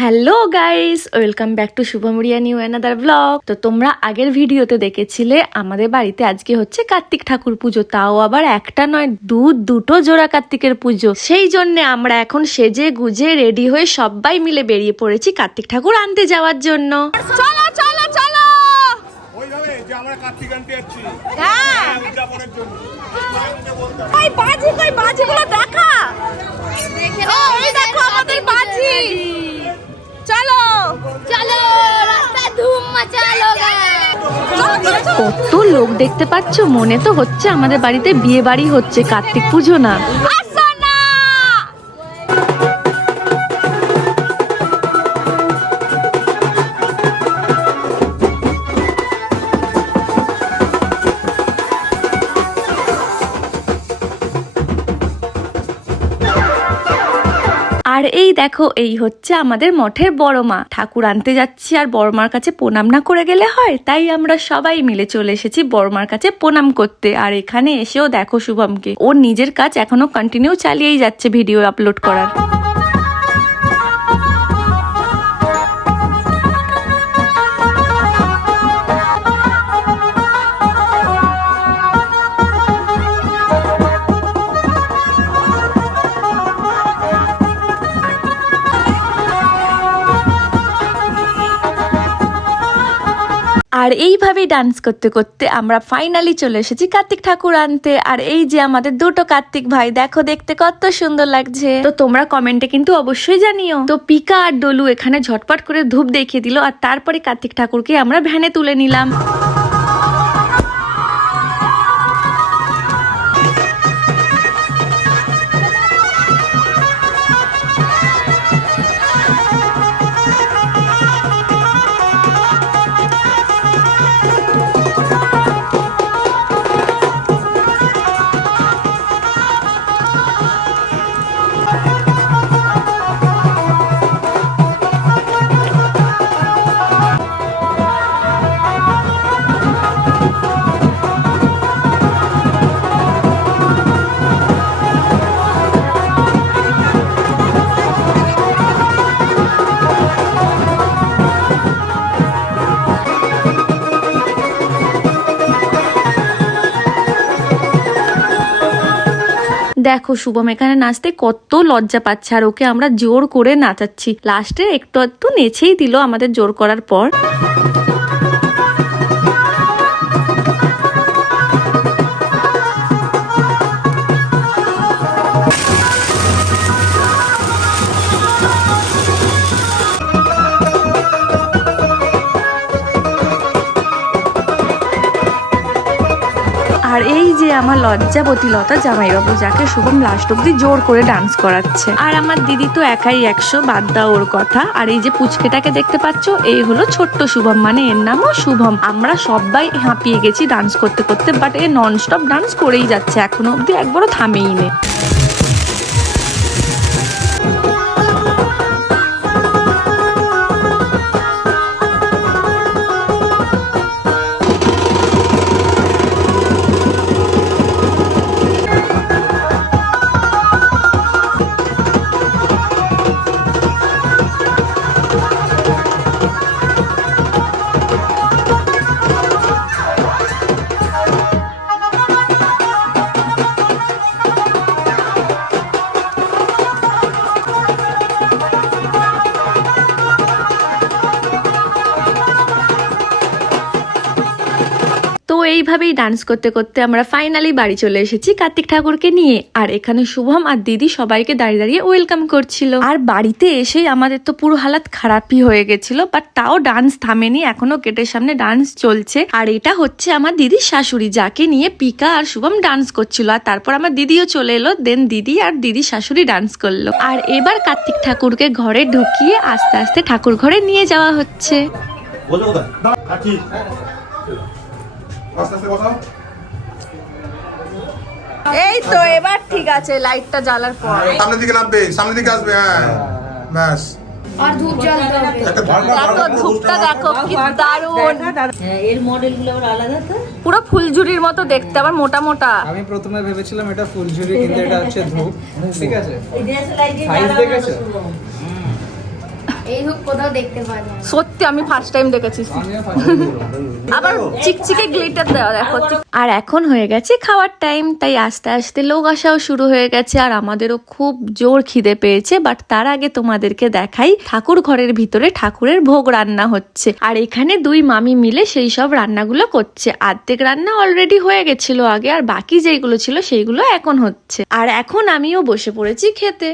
Hello guys, welcome back to শুভমরিয়া new another blog. তো তোমরা আগের ভিডিওতে দেখেছিলে আমাদের বাড়িতে আজকে হচ্ছে কার্তিক ঠাকুর পুজো, তাও আবার একটা নয় দুটো জোড়া কার্তিকের পুজো। সেই জন্য আমরা এখন সেজে গুজে রেডি হয়ে সবাই মিলে বেরিয়ে পড়েছি কার্তিক ঠাকুর আনতে যাওয়ার জন্য। চলো চলো চলো, ওইভাবে যে আমরা কার্তিক আনতে যাচ্ছি উদযাপনের জন্য। ওই বাজিগুলো দেখা, ওই দেখো আমাদের বাজি। চলো চলো রাস্তায় ধুম মাচালো কত লোক দেখতে পাচ্ছ, মনে তো হচ্ছে আমাদের বাড়িতে বিয়ে বাড়ি হচ্ছে, কার্তিক পুজো না। আর এই দেখো, এই হচ্ছে আমাদের মঠের বড় মা। ঠাকুর আনতে যাচ্ছি আর বড়মার কাছে প্রণাম না করে গেলে হয়, তাই আমরা সবাই মিলে চলে এসেছি বড়মার কাছে প্রণাম করতে। আর এখানে এসেও দেখো শুভমকে, ওর নিজের কাজ এখনো কন্টিনিউ চালিয়েই যাচ্ছে ভিডিও আপলোড করার। আর এইভাবেই ডান্স করতে করতে আমরা ফাইনালি চলে এসেছি কার্তিক ঠাকুর আনতে। আর এই যে আমাদের দুটো কার্তিক ভাই, দেখো দেখতে কত সুন্দর লাগছে। তো তোমরা কমেন্টে কিন্তু অবশ্যই জানিও। তো পিকা আর ডলু এখানে ঝটপট করে ধূপ দেখিয়ে দিল, আর তারপরে কার্তিক ঠাকুরকে আমরা ভ্যানে তুলে নিলাম। দেখো শুভম এখানে নাচতে কত লজ্জা পাচ্ছে, আর ওকে আমরা জোর করে নাচাচ্ছি। লাস্টে একটু একটু নেচেই দিল আমাদের জোর করার পর। আর এই যে আমার লজ্জাবতী লতা জামাইবাবু, যাকে শুভম লাস্ট অব্দি জোর করে ডান্স করাচ্ছে। আর আমার দিদি তো একাই 100, বাদ দাও ওর কথা। আর এই যে পুচকেটাকে দেখতে পাচ্ছ, এই হলো ছোট্ট শুভম, মানে এর নামও শুভম। আমরা সবাই হাঁপিয়ে গেছি ডান্স করতে করতে, but A non stop dance করেই যাচ্ছে, এখনো অব্দি একবারও থামেই নেই। তো এইভাবেই ডান্স করতে করতে আমরা ফাইনালি বাড়ি চলে এসেছি কার্তিক ঠাকুরকে নিয়ে। আর এখানে শুভম আর দিদি সবাইকে দাঁড়িয়ে দাঁড়িয়ে ওয়েলকাম করছিল। আর বাড়িতে এসেই আমাদের তো পুরো হালাত খারাপই হয়ে গেছিল, বাট তাও ডান্স থামেনি, এখনো গেটের সামনে ডান্স চলছে। আর এটা হচ্ছে আমার দিদির শাশুড়ি, যাকে নিয়ে পিকা আর শুভম ডান্স করছিল। আর তারপর আমার দিদিও চলে এলো, দেন দিদি আর দিদির শাশুড়ি ডান্স করলো। আর এবার কার্তিক ঠাকুরকে ঘরে ঢুকিয়ে আস্তে আস্তে ঠাকুর ঘরে নিয়ে যাওয়া হচ্ছে। এই তো এবার ঠিক আছে, লাইটটা জ্বালার পর সামনের দিকে নামবে, সামনের দিকে আসবে। হ্যাঁ ব্যাস। আর ধূপ জ্বালতে হবে। দেখো ধূপটা দেখো কি দারুণ। এর মডেলগুলো আবার আলাদা তো, পুরো ফুলঝুরির মতো দেখতে, আবার মোটা মোটা। আমি প্রথমে ভেবেছিলাম এটা ফুলঝুরি, কিন্তু এটা হচ্ছে ধূপ। ঠিক আছে, এই ডিএসএলআর সাইজ দেখেছো? এই ধূপ কোথাও দেখতে পাওয়া যায় না। সত্যি আমি ফার্স্ট টাইম দেখেছি। আমিও ফার্স্ট আবার চিকচিকে গ্লিটার দেওয়া দেখো। আর এখন হয়ে গেছে খাওয়ার টাইম, তাই আস্তে আস্তে লোক আসাও শুরু হয়ে গেছে আর আমাদেরও খুব জোর খিদে পেয়েছে। বাট তার আগে তোমাদেরকে দেখাই ঠাকুর ঘরের ভিতরে ঠাকুরের ভোগ রান্না হচ্ছে আর এখানে দুই মামি মিলে সেই সব রান্নাগুলো করছে। অর্ধেক রান্না অলরেডি হয়ে গেছিল আগে, আর বাকি যেগুলো ছিল সেইগুলো এখন হচ্ছে। আর এখন আমিও বসে পড়েছি খেতে।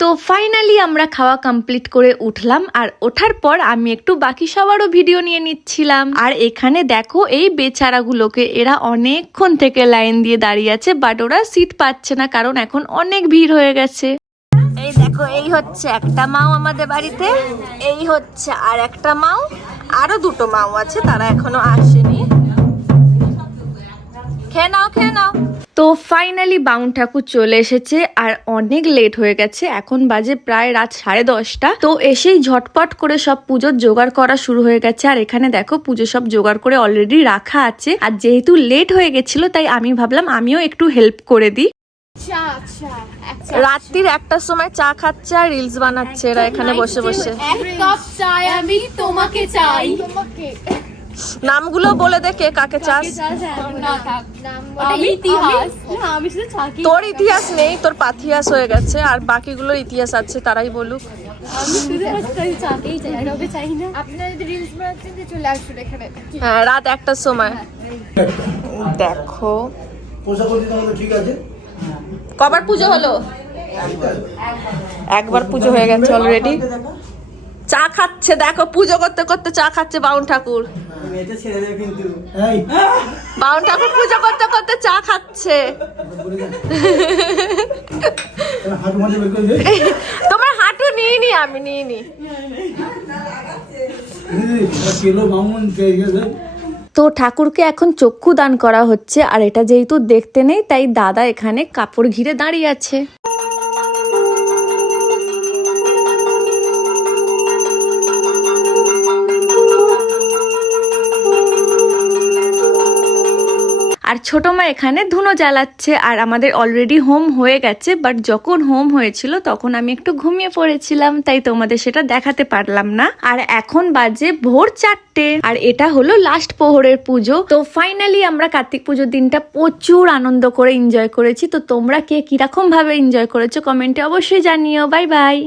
তো ফাইনালি আমরা খাওয়া কমপ্লিট করে উঠলাম, আর ওঠার পর আমি একটু বাকি সবারও ভিডিও নিয়ে নিচ্ছিলাম। আর এখানে দেখো এই বেচারাগুলোকে, এরা অনেকক্ষণ থেকে লাইন দিয়ে দাঁড়িয়ে আছে, বাট ওরা সিট পাচ্ছে না কারণ এখন অনেক ভিড় হয়ে গেছে। এই দেখো, এই হচ্ছে একটা মাও আমাদের বাড়িতে, এই হচ্ছে আর একটা মাও, আরো দুটো মাও আছে, তারা এখনো আসেনি। খেয়ে নাও, খেয়ে নাও। তো ফাইনালি বাউন ঠাকুর চলে এসেছে আর অনেক লেট হয়ে গেছে, এখন বাজে প্রায় রাত 10:30। তো এসেই ঝটপট করে সব পুজোর জোগাড় করা শুরু হয়ে গেছে। আর এখানে দেখো পুজো সব জোগাড় করে অলরেডি রাখা আছে। আর যেহেতু লেট হয়ে গেছিল তাই আমি ভাবলাম আমিও একটু হেল্প করে দিই। রাত্রির 1টার সময় চা খাচ্ছে আর রিলস বানাচ্ছে এরা এখানে বসে বসে। এক কাপ চাই, আমি তোমাকে চাই। নামগুলো বলে দে, কে কাকে চাস। ইতিহাস। তোর ইতিহাস নেই, তোর পাথিয়াস হয়ে গেছে, আর বাকিগুলোর ইতিহাস আছে, তারাই বলুক। আপনারা যদি রিলস বানাচ্ছেন চলে আসুন এখানে। হ্যাঁ, রাত 1টার সময়। দেখো ঠিক আছে। কবার পুজো হলো? একবার পুজো হয়ে গেছে অলরেডি। চা খাচ্ছে, দেখো পুজো করতে করতে চা খাচ্ছে বাউন ঠাকুর। বাউন ঠাকুর পুজো করতে করতে চা খাচ্ছে। তোমার হাঁটু নিইনি, আমি নিইনি। তো ঠাকুরকে এখন চক্ষু দান করা হচ্ছে, আর এটা যেহেতু দেখতে নেই তাই দাদা এখানে কাপড় ঘিরে দাঁড়িয়ে আছে। আর ছোট মা এখানে ধুনো জ্বালাচ্ছে, আর আমাদের অলরেডি হোম হয়ে গেছে, বাট যখন হোম হয়েছিল তখন আমি একটু ঘুমিয়ে পড়েছিলাম, তাই তোমাদের সেটা দেখাতে পারলাম না। আর এখন বাজে ভোর 4টে, আর এটা হলো লাস্ট প্রহরের পুজো। তো ফাইনালি আমরা কার্তিক পুজোর দিনটা প্রচুর আনন্দ করে এনজয় করেছি। তো তোমরা কে কিরকম ভাবে এনজয় করেছো কমেন্টে অবশ্যই জানিও। Bye bye.